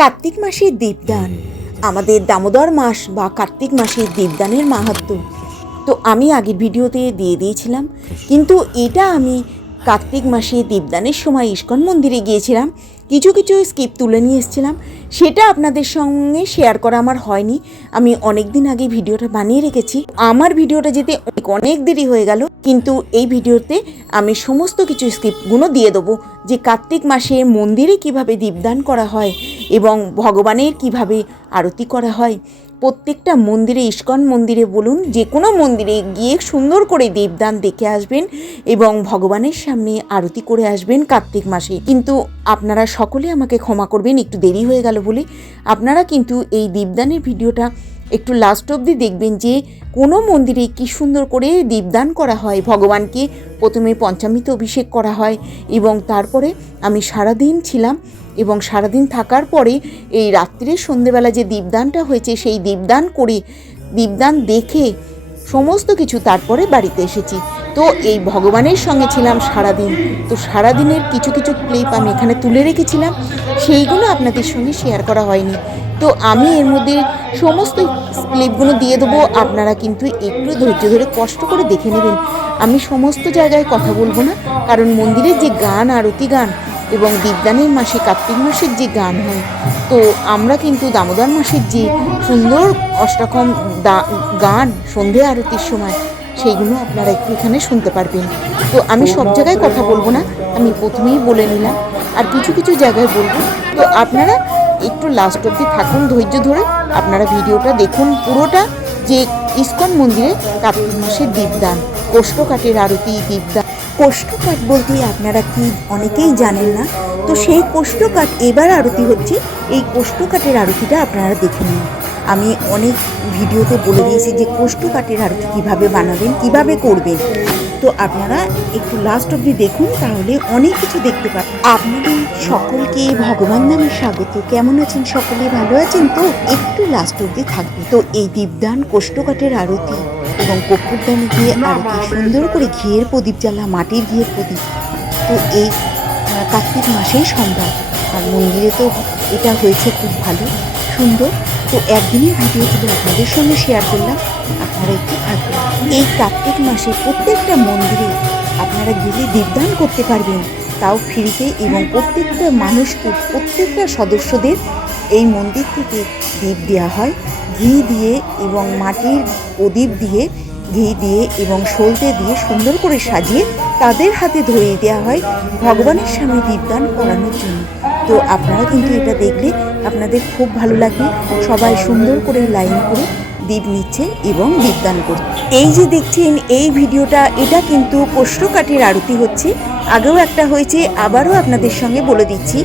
কার্তিক মাসের দীপদান, আমাদের দামোদর মাস বা কার্তিক মাসের দীপদানের মাহাত্ম্য তো আমি আগের ভিডিওতে দিয়ে দিয়েছিলাম, কিন্তু এটা আমি কার্তিক মাসে দীপদানের সময় ইস্কন মন্দিরে গিয়েছিলাম, কিছু কিছু স্কিপ তুলে নিয়ে এসেছিলাম, সেটা আপনাদের সঙ্গে শেয়ার করা আমার হয়নি। আমি অনেক দিন আগে ভিডিওটা বানিয়ে রেখেছি, আমার ভিডিওটা যেতে অনেক দেরি হয়ে গেল, কিন্তু এই ভিডিওতে আমি সমস্ত কিছু স্কিপগুলো দিয়ে দেবো যে কার্তিক মাসে মন্দিরে কিভাবে দীপদান করা হয় এবং ভগবানের কিভাবে আরতি করা হয়। প্রত্যেকটা মন্দিরে, ইস্কন মন্দিরে বলুন, যে কোনো মন্দিরে গিয়ে সুন্দর করে দীপদান দেখে আসবেন এবং ভগবানের সামনে আরতি করে আসবেন কার্তিক মাসে। কিন্তু আপনারা সকলে আমাকে ক্ষমা করবেন, একটু দেরি হয়ে গেল বলে। আপনারা কিন্তু এই দীপদানের ভিডিওটা একটু লাস্ট অবধি দেখবেন, যে কোনো মন্দিরে কি সুন্দর করে দীপদান করা হয়। ভগবানকে প্রথমে পঞ্চামৃত অভিষেক করা হয় এবং তারপরে আমি সারাদিন ছিলাম এবং সারাদিন থাকার পরে এই রাত্রে সন্ধেবেলা যে দীপদানটা হয়েছে সেই দীপদান করে, দীপদান দেখে সমস্ত কিছু তারপরে বাড়িতে এসেছি। তো এই ভগবানের সঙ্গে ছিলাম সারাদিন, তো সারাদিনের কিছু কিছু ক্লিপ আমি এখানে তুলে রেখেছিলাম, সেইগুলো আপনাদের সঙ্গে শেয়ার করা হয়নি। তো আমি এর মধ্যে সমস্ত ক্লিপগুলো দিয়ে দেবো, আপনারা কিন্তু একটু ধৈর্য ধরে কষ্ট করে দেখে নেবেন। আমি সমস্ত জায়গায় কথা বলবো না, কারণ মন্দিরের যে গান, আরতি গান এবং দীপদানের মাসে কার্তিক মাসের যে গান হয়, তো আমরা কিন্তু দামোদর মাসের যে সুন্দর অষ্টকম গান সন্ধে আরতির সময়, সেইগুলো আপনারা একটু এখানে শুনতে পারবেন। তো আমি সব জায়গায় কথা বলবো না, আমি প্রথমেই বলে নিলাম, আর কিছু কিছু জায়গায় বলবো। তো আপনারা একটু লাস্ট অবধি থাকুন, ধৈর্য ধরে আপনারা ভিডিওটা দেখুন পুরোটা, যে ইস্কন মন্দিরে কার্তিক মাসের দীপদান, কোষ্ঠকাঠের আরতি, দীপদান। কোষ্ঠকাঠ বলতে আপনারা কি অনেকেই জানেন না, তো সেই কোষ্ঠকাঠ এবার আরতি হচ্ছে, এই কোষ্ঠকাঠের আরতিটা আপনারা দেখে নিন। আমি অনেক ভিডিওতে বলে দিয়েছি যে কোষ্ঠকাঠের আরতি কীভাবে বানাবেন, কিভাবে করবেন। তো আপনারা একটু লাস্ট অবধি দেখুন, তাহলে অনেক কিছু দেখতে পাবেন। আপনাদের সকলকে ভগবান নামে স্বাগত। কেমন আছেন সকলে? ভালো আছেন তো? একটু লাস্ট অবধি থাকবে। তো এই দীপদান, কোষ্ঠকাঠের আরতি এবং কর্পূরদানে গিয়ে আরতি, সুন্দর করে ঘিয়ের প্রদীপ জ্বালা, মাটির ঘিয়ের প্রদীপ, তো এই কার্তিক মাসেই সম্ভব। আর মন্দিরে তো এটা হয়েছে খুব ভালো সুন্দর। তো একদিনের ভিডিও শুধু আপনাদের সঙ্গে শেয়ার করলাম, আপনারা একটু থাকবেন। এই কার্তিক মাসে প্রত্যেকটা মন্দিরে আপনারা গেলে দীপদান করতে পারবেন, তাও ফ্রিতে, এবং প্রত্যেকটা মানুষকে, প্রত্যেকটা সদস্যদের এই মন্দির থেকে দীপ দেওয়া হয় ঘি দিয়ে, এবং মাটির প্রদীপ দিয়ে, ঘি দিয়ে এবং সলতে দিয়ে সুন্দর করে সাজিয়ে তাদের হাতে ধরিয়ে দেওয়া হয় ভগবানের সামনে দীপদান করানোর জন্য। তো আপনারা কিন্তু এটা দেখলে আপনাদের খুব ভালো লাগবে। সবাই সুন্দর করে লাইন করে দীপ নিচ্ছে এবং দীপদান করছে। এই যে দেখছেন এই ভিডিওটা, এটা কিন্তু কোষ্ঠকাঠের আরতি হচ্ছে। আগেও একটা হয়েছে, আবারও আপনাদের সঙ্গে বলে দিচ্ছি,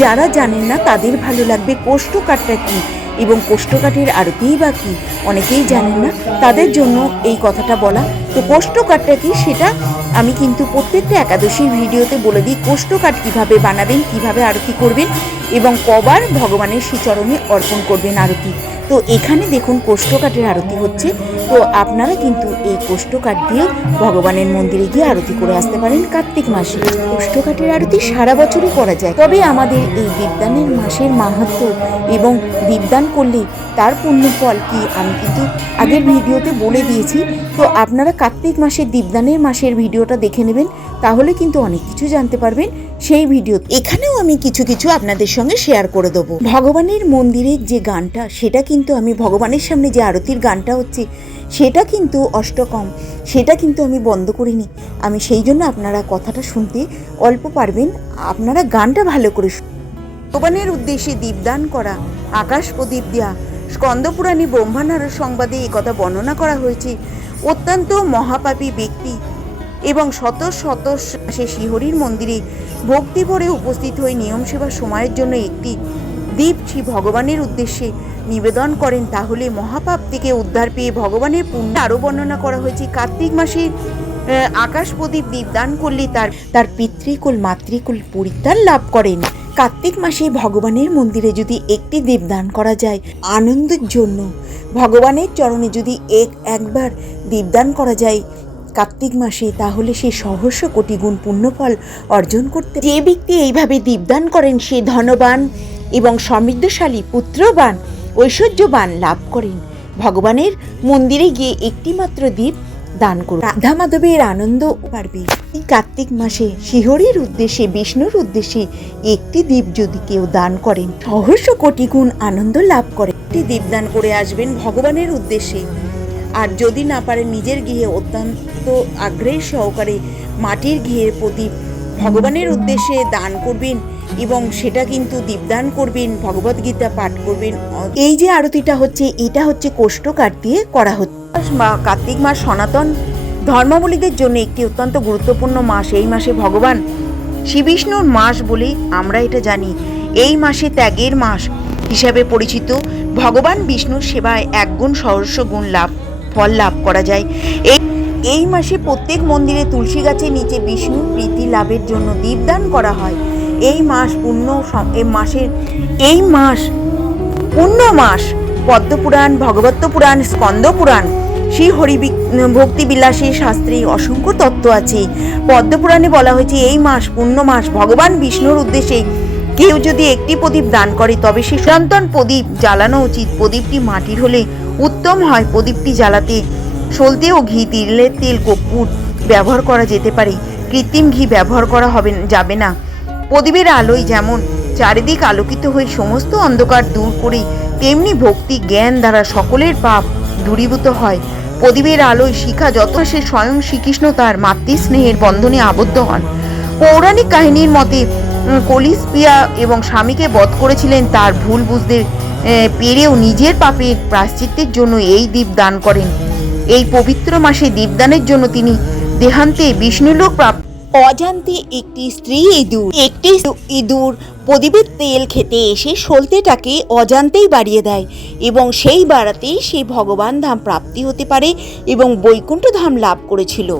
যারা জানেন না তাদের ভালো লাগবে। কোষ্ঠকাঠটা কী এবং কোষ্ঠকাঠের আরতিই বা কী অনেকেই জানেন না, তাদের জন্য এই কথাটা বলা। তো কোষ্ঠকাঠটা কী সেটা আমি কিন্তু প্রত্যেকটা একাদশীর ভিডিওতে বলে দিই, কোষ্ঠকাঠ কীভাবে বানাবেন, কীভাবে আরতি করবেন এবং কবার ভগবানের শ্রীচরণে অর্পণ করবেন আরতি। তো এখানে দেখুন কোষ্ঠকাঠের আরতি হচ্ছে। তো আপনারা কিন্তু এই কোষ্ঠকাঠ দিয়ে ভগবানের মন্দিরে গিয়ে আরতি করে আসতে পারেন কার্তিক মাসে। কোষ্ঠকাঠের আরতি সারা বছরই করা যায়, তবে আমাদের এই দীপদানের মাসের মাহাত্ম্য এবং দীপদান করলে তার পুণ্য ফল কি আমি কিন্তু আগের ভিডিওতে বলে দিয়েছি। তো আপনারা কার্তিক মাসের দীপদানের মাসের ভিডিওটা দেখে নেবেন, তাহলে কিন্তু অনেক কিছু জানতে পারবেন সেই ভিডিও। এখানেও আমি কিছু কিছু আপনাদের সঙ্গে শেয়ার করে দেবো। ভগবানের মন্দিরের যে গানটা, সেটা কিন্তু আমি ভগবানের সামনে যে আরতির গানটা হচ্ছে, সেটা কিন্তু অষ্টকম, সেটা কিন্তু আমি বন্ধ করিনি। আমি সেই জন্য আপনারা কথাটা শুনতে অল্প পারবেন, আপনারা গানটা ভালো করে ভগবানের উদ্দেশ্যে দীপদান করা, আকাশ প্রদীপ দেওয়া। স্কন্দপুরাণী ব্রহ্মানারদ সংবাদে এই কথা বর্ণনা করা হয়েছে। অত্যন্ত মহাপাপী ব্যক্তি এবং শত শত সে শ্রীহরির মন্দিরে ভক্তি ভরে উপস্থিত হয়ে নিয়ম সেবার সময়ের জন্য একটি দীপ শ্রী ভগবানের উদ্দেশ্যে নিবেদন করেন, তাহলে মহাপাপ থেকে উদ্ধার পেয়ে ভগবানের পুণ্য। আরও বর্ণনা করা হয়েছে, কার্তিক মাসে আকাশ প্রদীপ দীপদান করলে তার পিতৃকুল মাতৃকুল পরিত্রাণ লাভ করেন। কার্তিক মাসে ভগবানের মন্দিরে যদি একটি দীপদান করা যায় আনন্দের জন্য, ভগবানের চরণে যদি একবার দীপদান করা যায় কার্তিক মাসে, তাহলে সে সহস্র কোটি গুণ পুণ্যফল অর্জন করতে। যে ব্যক্তি এইভাবে দীপদান করেন সে ধনবান এবং সমৃদ্ধশালী, পুত্রবান, ঐশ্বর্যবান লাভ করেন। ভগবানের মন্দিরে গিয়ে একটি মাত্র দ্বীপ দান করুন, রাধা মাধবের আনন্দ পারবে। এই কার্তিক মাসে শিহরির উদ্দেশ্যে, বিষ্ণুর উদ্দেশ্যে একটি দ্বীপ যদি কেউ দান করেন সহস্র কোটি গুণ আনন্দ লাভ করে। একটি দ্বীপ দান করে আসবেন ভগবানের উদ্দেশ্যে। আর যদি না পারেন নিজের গৃহে অত্যন্ত আগ্রহ সহকারে মাটির ঘিয়ের প্রদীপ ভগবানের উদ্দেশ্যে দান করবেন এবং সেটা কিন্তু দীপদান করবেন, ভগবদ্গীতা পাঠ করবেন। এই যে আরতিটা হচ্ছে, এটা হচ্ছে কোষ্ঠকাঠ দিয়ে করা হচ্ছে। বা কার্তিক মাস সনাতন ধর্মাবলীদের জন্য একটি অত্যন্ত গুরুত্বপূর্ণ মাস। এই মাসে ভগবান শ্রী বিষ্ণুর মাস বলে আমরা এটা জানি। এই মাসে ত্যাগের মাস হিসাবে পরিচিত। ভগবান বিষ্ণুর সেবায় একগুণ সহস্র গুণ ফল লাভ করা যায়। এই মাসে প্রত্যেক মন্দিরে তুলসী গাছের নিচে বিষ্ণুর প্রীতি লাভের জন্য দীপদান করা হয়। এই মাস পূর্ণ মাস। পদ্মপুরাণ, ভগবত পুরাণ, স্কন্দ পুরাণ, শ্রী হরি ভক্তি বিলাসের শাস্ত্রে অসংখ্য তত্ত্ব আছে। পদ্মপুরাণে বলা হয়েছে এই মাস পূর্ণ মাস। ভগবান বিষ্ণুর উদ্দেশ্যে কেউ যদি একটি প্রদীপ দান করে তবে সে সনাতন প্রদীপ জ্বালানো উচিত। প্রদীপটি মাটির হলে উত্তম হয়। প্রদীপটি জ্বালাতে সলতে ও ঘি, তিলের তেল, কর্পূর ব্যবহার করা যেতে পারে। কৃত্রিম ঘি ব্যবহার করা যাবে না। প্রদীপের আলোয় যেমন চারিদিক আলোকিত হয়ে সমস্ত অন্ধকার দূর করে, তেমনি ভক্তি জ্ঞান দ্বারা সকলের পাপ দূরীভূত হয়। প্রদীপের আলোয় শিখা যত সে স্বয়ং শ্রীকৃষ্ণ তার মাতৃস্নেহের বন্ধনে আবদ্ধ হন। পৌরাণিক কাহিনীর মতে কলিস্পিয়া এবং স্বামীকে বধ করেছিলেন। তার ভুল বুঝতে পেরেও নিজের পাপের প্রায়শ্চিত্তের জন্য এই দীপ দান করেন। এই পবিত্র মাসে দীপদানের জন্য তিনি দেহান্তে বিষ্ণুলোক প্রাপ্ত। অজান্তে একটি ইঁদুর প্রদীপের তেল খেতে এসে সলতেটাকে অজান্তেই বাড়িয়ে দেয় এবং সেই বাড়াতেই সে ভগবান ধাম প্রাপ্তি হতে পারে এবং বৈকুণ্ঠ ধাম লাভ করেছিল।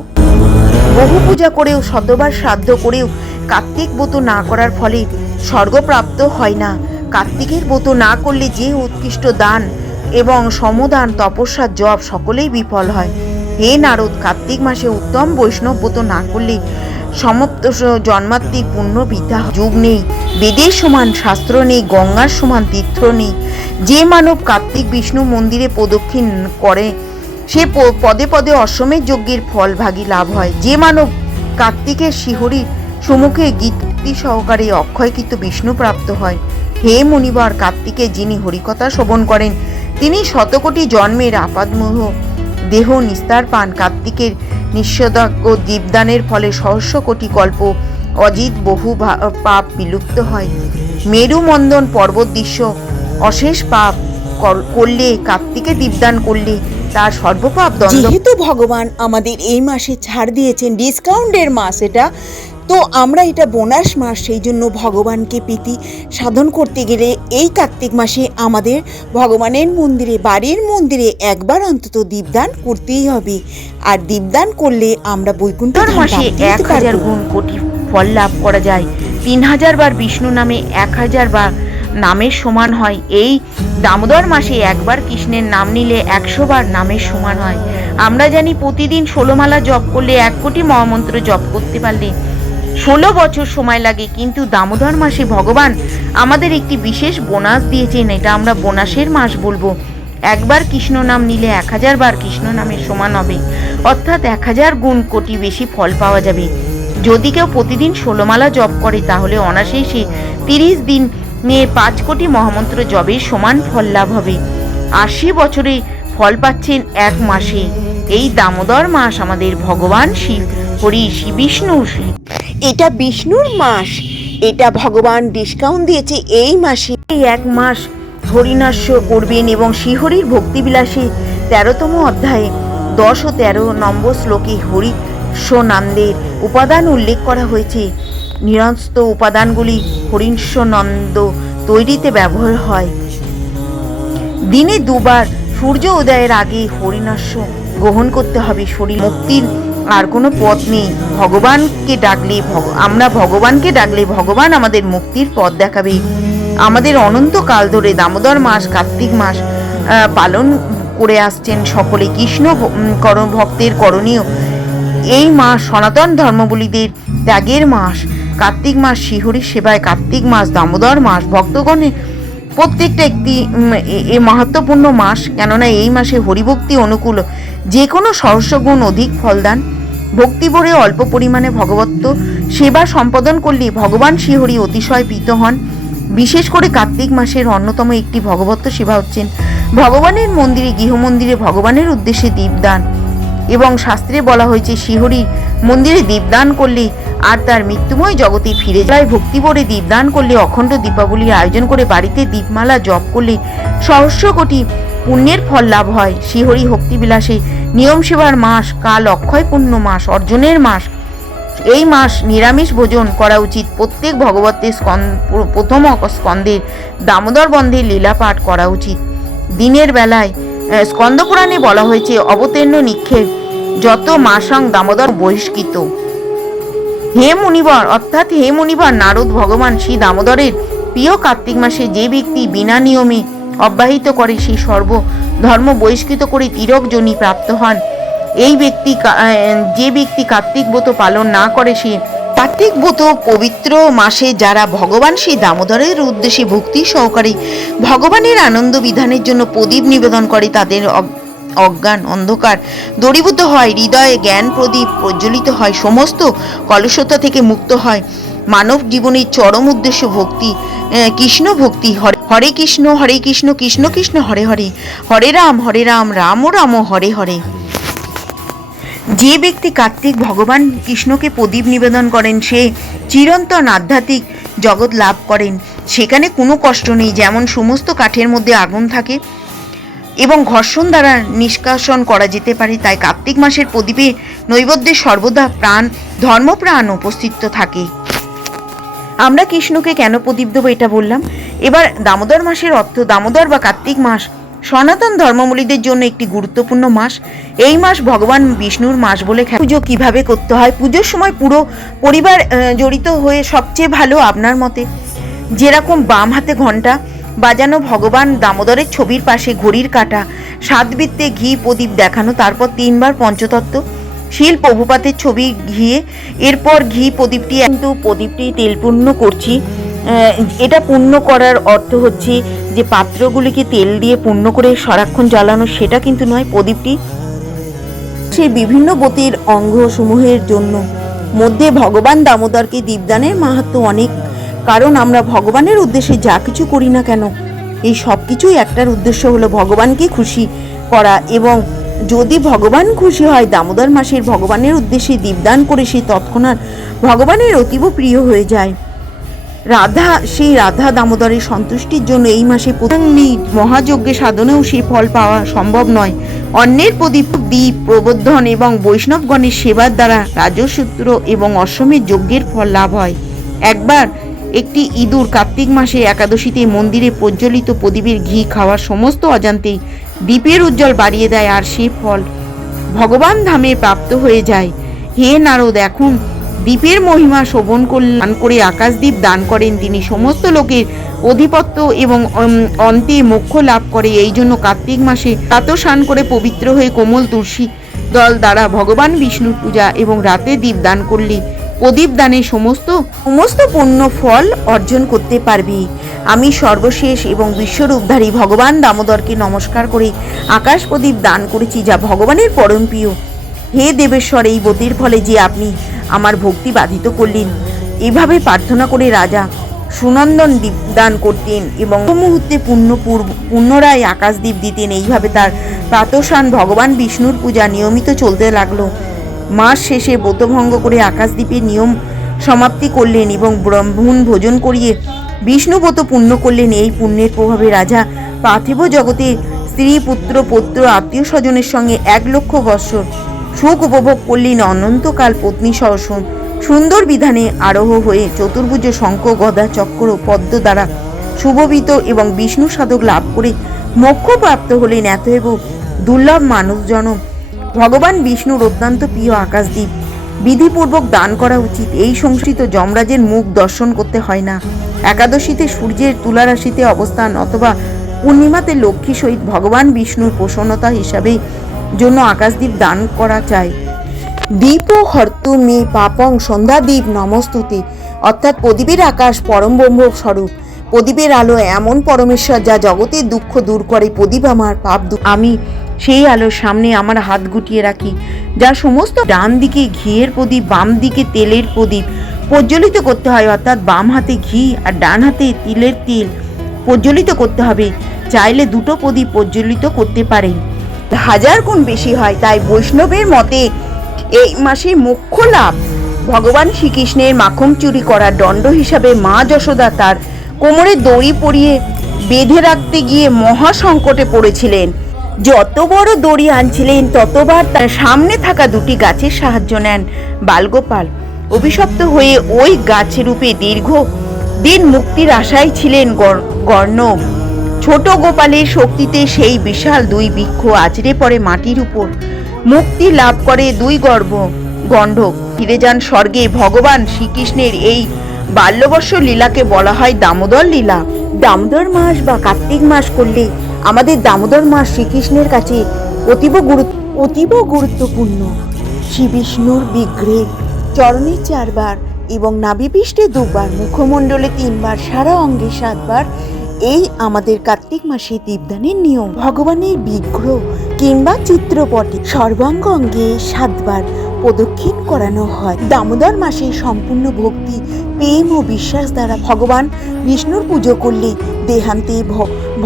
বহু পূজা করেও, শতবার শ্রাদ্ধ করেও কার্তিক ব্রত না করার ফলে স্বর্গপ্রাপ্ত হয় না। কার্তিকের ব্রত না করলে যে উৎকৃষ্ট দান এবং সমদান, তপস্যা, জপ সকলেই বিফল হয়। হে নারদ, কার্তিক মাসে উত্তম বৈষ্ণব ব্রত না করলে সমস্ত জন্মাত্মিক পুণ্য বৃথা। যুগ নেই, বেদের সমান শাস্ত্র নেই, গঙ্গার সমান তীর্থ নেই। যে মানব কার্তিক বিষ্ণু মন্দিরে প্রদক্ষিণ করে সে পদে পদে অশ্বমেধ যজ্ঞের ফল ভাগী লাভ হয়। যে মানব কার্তিকের শিহরির সম্মুখে গীতি সহকারে অক্ষয়কৃত বিষ্ণু প্রাপ্ত হয়। হে মুনিবর, কার্তিকে যিনি হরিকথা শ্রবণ করেন তিনি শতকোটি জন্মের আপাদমোহ দেহ নিস্তার পান। কার্তিকের নিঃস্বদাজ্ঞ দীপদানের ফলে সহস্র কোটি কল্প অজিত বহু পাপ বিলুপ্ত হয়। মেরু মন্দন পর্বত দৃশ্য অশেষ পাপ করলে, কার্তিকে দীপদান করলে তার সর্বপাপ দণ্ড। যেহেতু ভগবান আমাদের এই মাসে ছাড় দিয়েছেন, ডিসকাউন্টের মাস এটা, তো আমরা এটা বোনাস মাস, সেই জন্য ভগবানকে প্রীতি সাধন করতে গেলে এই কার্তিক মাসে আমাদের ভগবানের মন্দিরে, বাড়ির মন্দিরে একবার অন্তত দীপদান করতেই হবে। আর দীপদান করলে আমরা বৈকুণ্ঠ মাসে 1000 গুণ কোটি ফল লাভ করা যায়। 3000 বার বিষ্ণু নামে 1000 বার নামের সমান হয়। এই দামোদর মাসে একবার কৃষ্ণের নাম নিলে 100 বার নামের সমান হয়। আমরা জানি প্রতিদিন 16 মালা জপ করলে 1 কোটি মহামন্ত্র জপ করতে পারলে 16 বছর সময় লাগে। কিন্তু দামোদর মাসে ভগবান আমাদের একটি বিশেষ বোনাস দিয়েছেন, এটা আমরা বোনাসের মাস বলবো। একবার কৃষ্ণ নাম নিলে 1000 বার কৃষ্ণ নামের সমান হবে, অর্থাৎ 1000 গুণ কোটি বেশি ফল পাওয়া যাবে। যদি কেউ প্রতিদিন 16 মালা জপ করে তাহলে অনায়াসেই সে 30 দিন নিয়ে 5 কোটি মহামন্ত্র জপের সমান ফল লাভ হবে। 80 বছরে ফল পাচ্ছেন 1 মাসে। এই দামোদর মাস আমাদের ভগবান শিব হরি, শ্রী বিষ্ণু, এটা বিষ্ণুর মাস। এটা ভগবান ডিসকাউন্ট দিয়েছে এই মাসে। এই 1 মাস হরিনাশ্য করবেন এবং শ্রীহরির ভক্তিবিলাসী 13তম অধ্যায়ে 10 ও 13 নম্বর শ্লোকে হরিশ্বনন্দের উপাদান উল্লেখ করা হয়েছে। নিরস্ত উপাদানগুলি হরিশ্বনন্দ তৈরিতে ব্যবহার হয়। দিনে 2 বার সূর্য উদয়ের আগে হরিনাশ্য গ্রহণ করতে হবে। শরীর মুক্তির আর কোনো পথ নেই। আমরা ভগবানকে ডাকলে ভগবান আমাদের মুক্তির পথ দেখাবে। আমাদের অনন্তকাল ধরে দামোদর মাস, কার্তিক মাস পালন করে আসছেন সকলে। কৃষ্ণ ভক্তের করণীয় এই মাস সনাতন ধর্মাবলীদের ত্যাগের মাস। কার্তিক মাস শিহরির সেবায়, কার্তিক মাস দামোদর মাস ভক্তগণের প্রত্যেকটা একটি মাহাত্ম্যপূর্ণ মাস, কেননা এই মাসে হরিভক্তি অনুকূল, যে কোনো সহস্রগুণ অধিক ফলদান। ভক্তি ভরে অল্প পরিমাণে ভগবত্ব সেবা সম্পাদন করলে ভগবান শ্রীহরি অতিশয় প্রীত হন। বিশেষ করে কার্তিক মাসের অন্যতম একটি ভগবত্ব সেবা হচ্ছেন ভগবানের মন্দিরে, গৃহমন্দিরে ভগবানের উদ্দেশ্যে দীপদান। এবং শাস্ত্রে বলা হয়েছে শ্রীহরির মন্দিরে দীপদান করলে আর তার মৃত্যুময় জগতে ফিরে যায়। ভক্তি ভরে দীপদান করলে, অখণ্ড দীপাবলির আয়োজন করে বাড়িতে দীপমালা জপ করলে সহস্র কোটি পুণ্যের ফল লাভ হয়। শ্রীহরি ভক্তিবিলাসে নিয়ম সেবার মাস, কাল অক্ষয় পুণ্য মাস, অর্জনের মাস। এই মাস নিরামিষ ভোজন করা উচিত। প্রত্যেক ভগবতের প্রথম স্কন্ধের দামোদর বন্ধের লীলা পাঠ করা উচিত। দিনের বেলায় স্কন্দ পুরাণে বলা হয়েছে অবতীর্ণ নিক্ষেপ যত মাসং দামোদর বহিষ্কৃত। হে মুনিবর, অর্থাৎ হে মুনিবর, নারদ ভগবান শ্রী দামোদরের প্রিয় কার্তিক মাসে যে ব্যক্তি বিনা নিয়মে অব্যাহিত করে সেই সর্ব ধর্ম বহিষ্কৃত করে তিরক যোনি প্রাপ্ত হন। যে ব্যক্তি কার্তিক ব্রত পালন না করে, সে কার্তিক ব্রত পবিত্র মাসে যারা ভগবান শ্রী দামোদরের উদ্দেশ্যে ভক্তি সহকারে ভগবানের আনন্দ বিধানের জন্য প্রদীপ নিবেদন করে, তাদের অজ্ঞান অন্ধকার দূরীভূত হয়, হৃদয়ে জ্ঞান প্রদীপ প্রজ্বলিত হয়, সমস্ত কলুষতা থেকে মুক্ত হয়। মানব জীবনের চরম উদ্দেশ্য ভক্তি, কৃষ্ণ ভক্তি। হরে কৃষ্ণ কৃষ্ণ কৃষ্ণ হরে হরে, হরে রাম রাম রাম হরে হরে। যে ব্যক্তি কার্তিক ভগবান কৃষ্ণকে প্রদীপ নিবেদন করেন, সে চিরন্তন আধ্যাত্মিক জগৎ লাভ করেন। সেখানে কোনো কষ্ট নেই, যেমন সমস্ত কাঠের মধ্যে আগুন থাকে এবং ঘর্ষণ দ্বারা নিষ্কাশন করা যেতে পারে। তাই কার্তিক মাসের প্রদীপে নৈবেদ্যে সর্বদা ধর্মপ্রাণ উপস্থিত থাকে। আমরা কৃষ্ণকে কেন প্রদীপ দেবো এটা বললাম। এবার দামোদর মাসের অর্থ। দামোদর বা কার্তিক মাস সনাতন ধর্মাবলীদের জন্য একটি গুরুত্বপূর্ণ মাস। এই মাস ভগবান বিষ্ণুর মাস বলে পুজো কিভাবে করতে হয়, পুজোর সময় পুরো পরিবার জড়িত হয়ে সবচেয়ে ভালো আপনার মতে। যেরকম বাম হাতে ঘণ্টা বাজানো, ভগবান দামোদরের ছবির পাশে ঘড়ির কাঁটা, 7 বৃত্তে ঘি প্রদীপ দেখানো, তারপর 3 বার পঞ্চতত্ত্ব, শিল প্রভুপাতের ছবি ঘিয়ে, এরপর ঘি প্রদীপটি, কিন্তু প্রদীপটি তেল পূর্ণ করছি। এটা পূর্ণ করার অর্থ হচ্ছে যে পাত্রগুলিকে তেল দিয়ে পূর্ণ করে সারাক্ষণ জ্বালানো, সেটা কিন্তু নয়। প্রদীপটি সেই বিভিন্ন ব্রতের অঙ্গসমূহের জন্য মধ্যে ভগবান দামোদরকে দীপদানের মাহাত্ম্য অনেক। কারণ আমরা ভগবানের উদ্দেশ্যে যা কিছু করি না কেন, এই সব কিছুই একটার উদ্দেশ্য হলো ভগবানকে খুশি করা। এবং যদি ভগবান খুশি হয়, দামোদর মাসের ভগবানের উদ্দেশ্যে দীপদান করে সে তৎক্ষণাৎ ভগবানের অতীব প্রিয় হয়ে যায়। সেই রাধা দামোদরের সন্তুষ্টির জন্য এই মাসে মহাযজ্ঞে সাধনেও সেই ফল পাওয়া সম্ভব নয়। অন্যের প্রদীপ দ্বীপ প্রবোধন এবং বৈষ্ণবগণের সেবার দ্বারা রাজসূত্র এবং অশ্বমেধ যজ্ঞের ফল লাভ হয়। একবার একটি ইঁদুর কার্তিক মাসে একাদশীতে মন্দিরে প্রজ্বলিত প্রদীপের ঘি খাওয়ার সমস্ত অজান্তেই দ্বীপের উজ্জ্বল বাড়িয়ে দেয়, আর সে ফল ভগবান ধামে প্রাপ্ত হয়ে যায়। হে নারদ, এখন দ্বীপের মহিমা শোভন করে আকাশদ্বীপ দান করেন তিনি, সমস্ত লোকের অধিপত্য এবং অন্তে মোক্ষ লাভ করে। এই জন্য কার্তিক মাসে প্রাতঃস্নান করে পবিত্র হয়ে কোমল তুলসী দল দ্বারা ভগবান বিষ্ণুর পূজা এবং রাতে দীপ দান করলে প্রদীপ দানে সমস্ত পুণ্য ফল অর্জন করতে পারবি। আমি সর্বশেষ এবং বিশ্বরূপধারী ভগবান দামোদরকে নমস্কার করে আকাশ প্রদীপ দান করেছি, যা ভগবানের পরম প্রিয়। হে দেবেশ্বর, এই ব্রতের ফলে যে আপনি আমার ভক্তি বাধিত করলেন। এইভাবে প্রার্থনা করে রাজা সুনন্দন দীপদান করতেন এবং মুহূর্তে পুনরায় আকাশদ্বীপ দিতেন। এইভাবে তার প্রাতঃস্নান ভগবান বিষ্ণুর পূজা নিয়মিত চলতে লাগলো। মাস শেষে ব্রতভঙ্গ করে আকাশদ্বীপের নিয়ম সমাপ্তি করলেন এবং ব্রাহ্মণ ভোজন করিয়ে বিষ্ণু ব্রত পূর্ণ করলেন। এই পুণ্যের প্রভাবে রাজা পার্থিব জগতে স্ত্রী পুত্র পৌত্র আত্মীয় স্বজনের সঙ্গে 1 লক্ষ বৎসর সুখ উপভোগ করলেন। অনন্তকাল পত্নী সহ সুন্দর বিধানে আরোহ হয়ে চতুর্ভুজ শঙ্খ গদা চক্র পদ্ম দ্বারা শুভবিত এবং বিষ্ণু সাধক লাভ করে মোক্ষ প্রাপ্ত হলেন। এতএব দুর্লভ মানব জনম ভগবান বিষ্ণুর অত্যন্ত প্রিয় আকাশদ্বীপ বিধিপূর্বক দান করা উচিত। এই সংস্কৃত যমরাজের মুখ দর্শন করতে হয় না। একাদশীতে সূর্যের তুলা রাশিতে অবস্থান অথবা পূর্ণিমাতে লক্ষ্মী সহিত ভগবান বিষ্ণুর প্রসন্নতা হিসাবে জন্য আকাশদ্বীপ দান করা চাই। দীপো হর্তু মে পাপং সন্ধ্যা দ্বীপ নমস্তুতে, অর্থাৎ প্রদীপের আকাশ পরম ব্রহ্ম স্বরূপ। প্রদীপের আলো এমন পরমেশ্বর যা জগতের দুঃখ দূর করে। প্রদীপ আমার পাপ আমি সেই আলোর সামনে আমার হাত গুটিয়ে রাখি, যা সমস্ত ডান দিকে ঘিয়ের প্রদীপ, বাম দিকে তেলের প্রদীপ প্রজ্বলিত করতে হয়, অর্থাৎ বাম হাতে ঘি আর ডান হাতে তিলের তেল প্রজ্বলিত করতে হবে। চাইলে দুটো প্রদীপ প্রজ্বলিত করতে পারেন, 1000 গুণ বেশি হয়। তাই বৈষ্ণবের মতে এই মাসে মোক্ষ লাভ। ভগবান শ্রীকৃষ্ণের মাখন চুরি করার দণ্ড হিসাবে মা যশোদা তার কোমরে দড়ি পরিয়ে বেঁধে রাখতে গিয়ে মহা সংকটে পড়েছিলেন। যত বড় দড়ি আনছিলেন ততবার তার সামনে থাকা দুটি গাছের সাহায্য নেন বালগোপাল। অভিশপ্ত হয়ে ওই গাছ রূপে দীর্ঘ দিন মুক্তির আশায় ছিলেন গর্ণব। ছোট গোপালের শক্তিতে সেই বিশাল দুই বৃক্ষ আছড়ে পড়ে মাটির উপর। মুক্তি লাভ করে দুই গণ্ডক, ফিরে যান স্বর্গে। ভগবান শ্রীকৃষ্ণের এই বাল্যবর্ষ লীলাকে বলা হয় দামোদর লীলা। দামোদর মাস বা কার্তিক মাস করলে আমাদের দামোদর মাস শ্রীকৃষ্ণের কাছে অতীব গুরুত্বপূর্ণ। শ্রী বিষ্ণুর বিগ্রহে চরণে 4 বার এবং নাভিপৃষ্ঠে 2 বার, মুখমণ্ডলে 3 বার, সারা অঙ্গে 7 বার এই আমাদের কার্তিক মাসে দীপদানের নিয়ম। ভগবানের বিগ্রহ কিংবা চিত্রপটে সর্বাঙ্গ অঙ্গে 7 বার প্রদক্ষিণ করানো হয়। দামোদর মাসে সম্পূর্ণ ভক্তি, প্রেম ও বিশ্বাস দ্বারা ভগবান বিষ্ণুর পুজো করলে দেহান্তে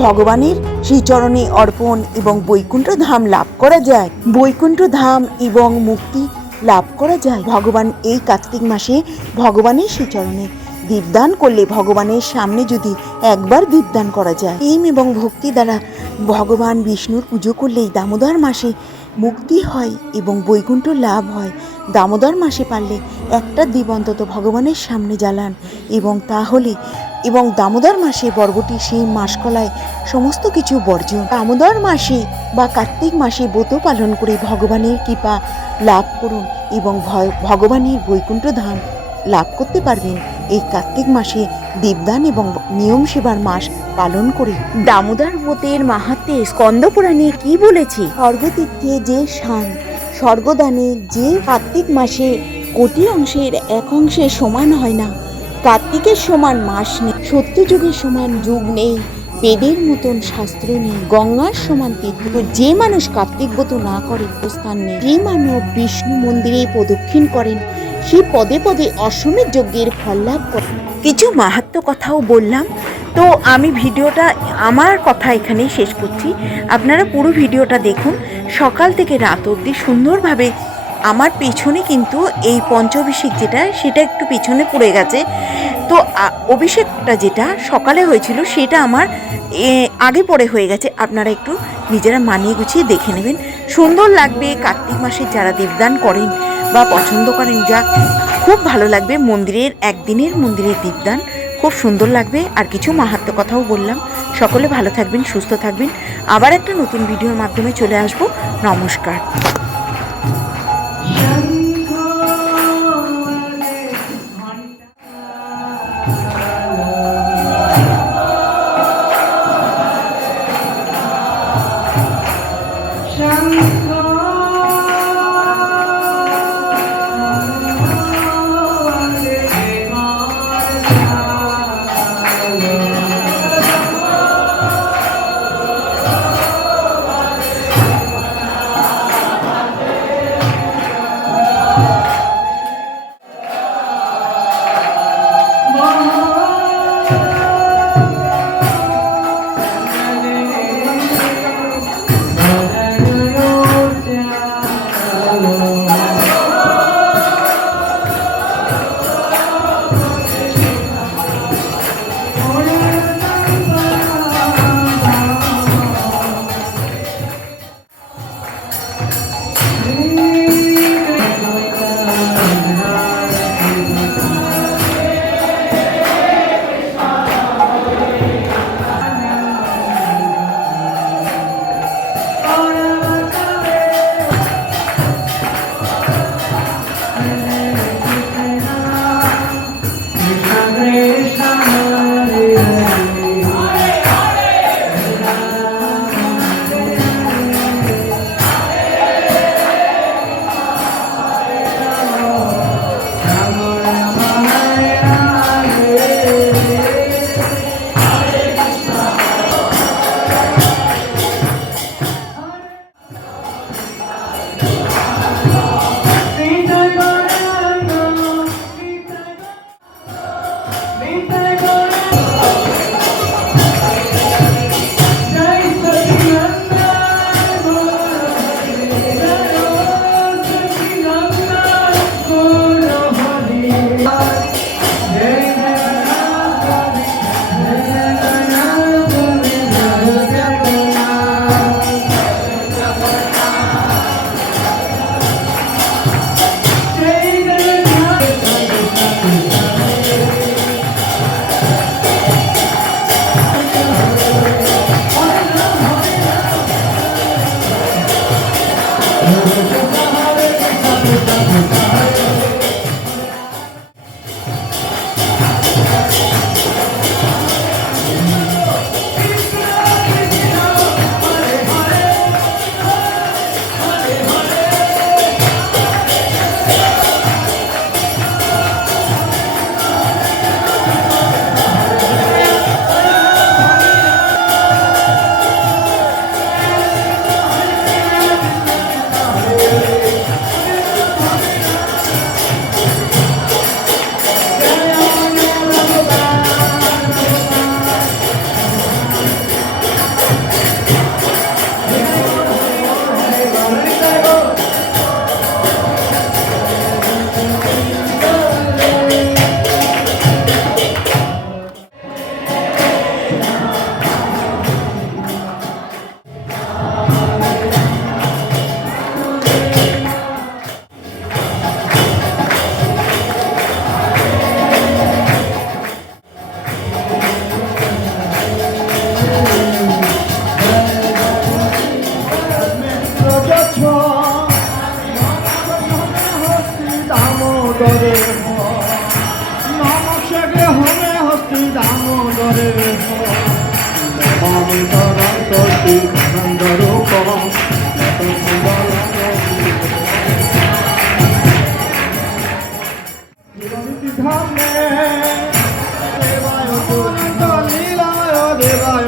ভগবানের শ্রীচরণে অর্পণ এবং বৈকুণ্ঠ ধাম লাভ করা যায়। বৈকুণ্ঠ ধাম এবং মুক্তি লাভ করা যায়। ভগবান এই কার্তিক মাসে ভগবানের শ্রীচরণে দীপদান করলে, ভগবানের সামনে যদি একবার দীপদান করা যায়, প্রেম এবং ভক্তি দ্বারা ভগবান বিষ্ণুর পুজো করলেই দামোদর মাসে মুক্তি হয় এবং বৈকুণ্ঠ লাভ হয়। দামোদর মাসে পারলে একটা দীপ অন্তত ভগবানের সামনে জ্বালান এবং দামোদর মাসে বরবটি, সেই মাসকলায় সমস্ত কিছু বর্জন। দামোদর মাসে বা কার্তিক মাসে ব্রত পালন করে ভগবানের কৃপা লাভ করুন এবং ভগবানের বৈকুণ্ঠ ধাম লাভ করতে পারবেন। এই কার্তিক মাসে দীপদান এবং নিয়ম সেবার মাস পালন করে। দামোদর ব্রতের মাহাত্ম্যে স্কন্দ পুরাণে কি বলেছে? স্বর্গতীর্থে যে শান, স্বর্গদানে যে কার্তিক মাসে কোটি অংশের 1 অংশের সমান হয় না। কার্তিকের সমান মাস নেই, সত্যযুগের সমান যুগ নেই, বেদের মতন শাস্ত্র নেই, গঙ্গার সমান তীর্থ। যে মানুষ কার্তিক ব্রত না করে স্থান নেই। যে মানব বিষ্ণু মন্দিরে প্রদক্ষিণ করেন সে পদে পদে অশ্বমেধ যজ্ঞের ফল লাভ করেন। কিছু মাহাত্ম্য কথাও বললাম, তো আমি ভিডিওটা আমার কথা এখানেই শেষ করছি। আপনারা পুরো ভিডিওটা দেখুন সকাল থেকে রাত অবধি সুন্দরভাবে। আমার পেছনে কিন্তু এই পঞ্চাভিষেক যেটা, সেটা একটু পেছনে পড়ে গেছে। তো অভিষেকটা যেটা সকালে হয়েছিল সেটা আমার আগে পরে হয়ে গেছে। আপনারা একটু নিজেরা মানিয়ে গুছিয়ে দেখে নেবেন, সুন্দর লাগবে। কার্তিক মাসে যারা দীপদান করেন বা পছন্দ করেন, যা খুব ভালো লাগবে। মন্দিরের একদিনের মন্দিরের দীপদান খুব সুন্দর লাগবে। আর কিছু মাহাত্ম্য কথাও বললাম। সকলে ভালো থাকবেন, সুস্থ থাকবেন। আবার একটা নতুন ভিডিওর মাধ্যমে চলে আসব। নমস্কার। দামোদরে নমামি তরন্তটি আনন্দরূপম ধামে দেবায় অনন্ত লীলায় দেবায়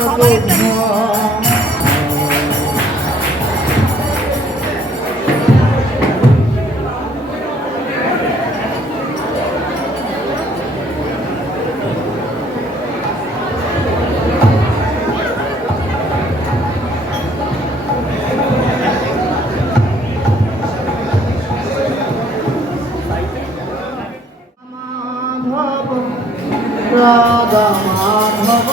মাধব রাধা মাধব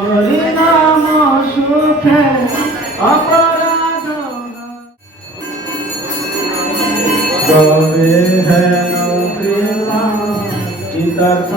হরি নাম সুখে অপরাধ তবে হেন কৃপা চিতার্থ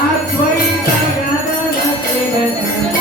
Advaita Gadadha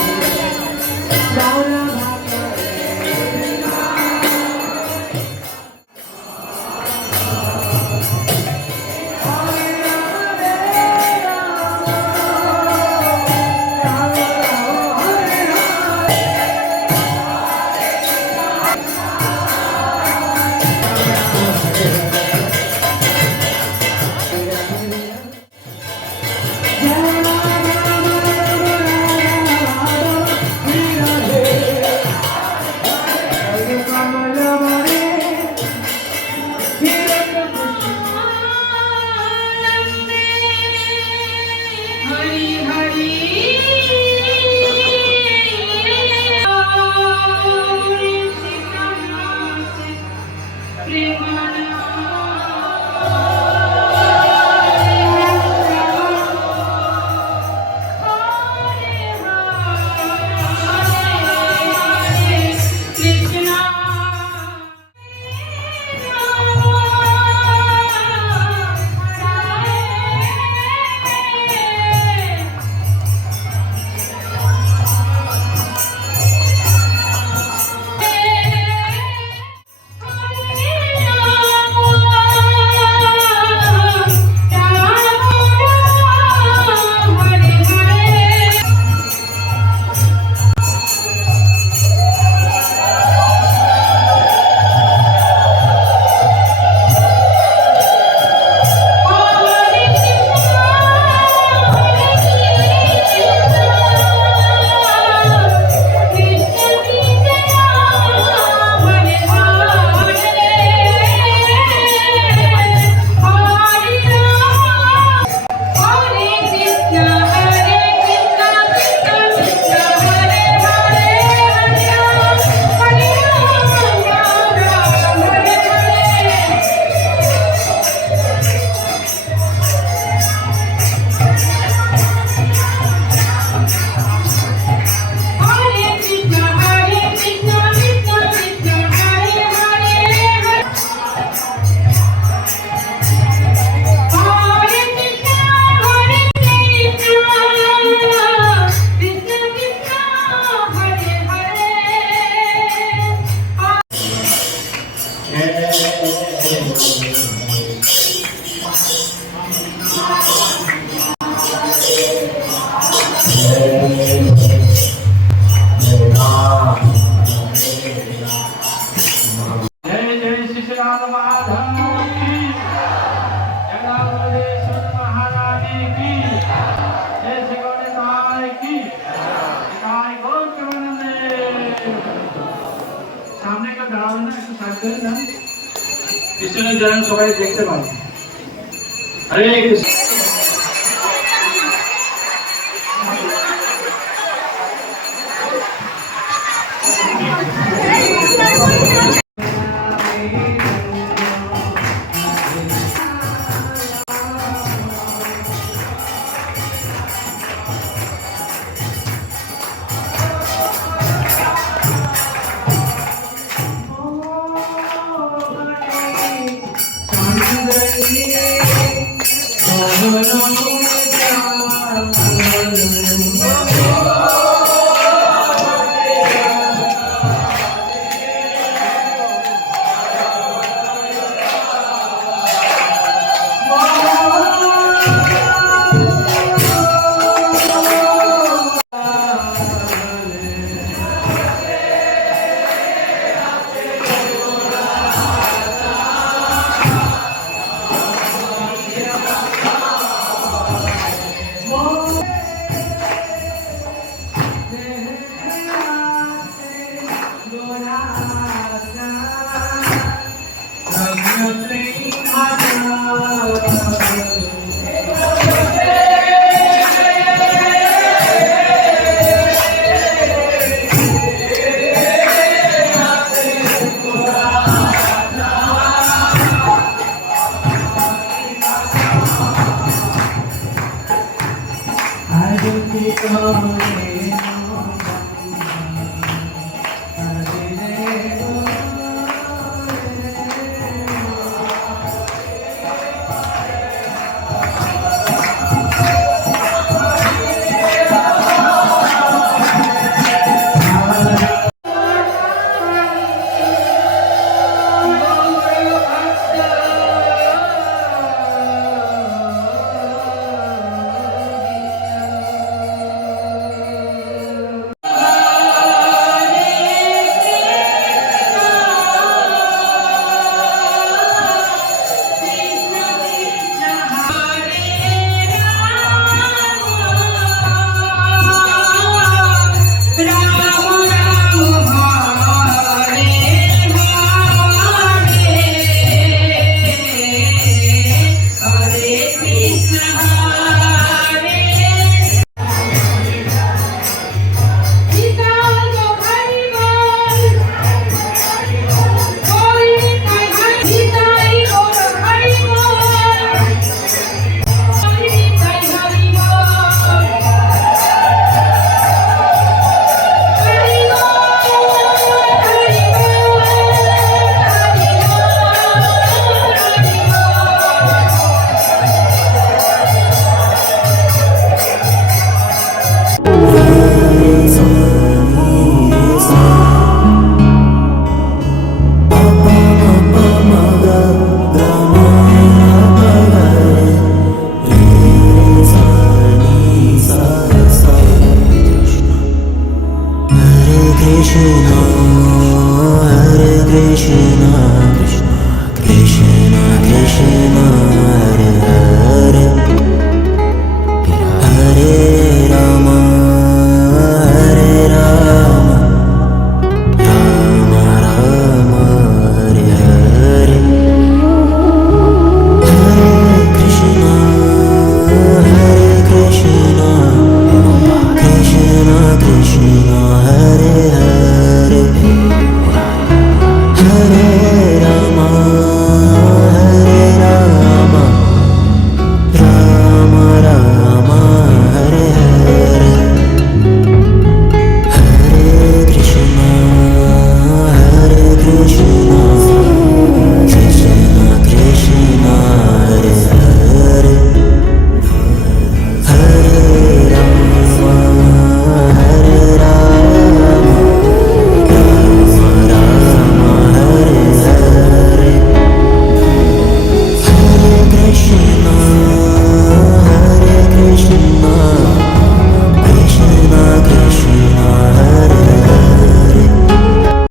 পিছনে যেন সবাই দেখতে পাবে। হরে Krishna. Krishna, Hare Krishna, Krishna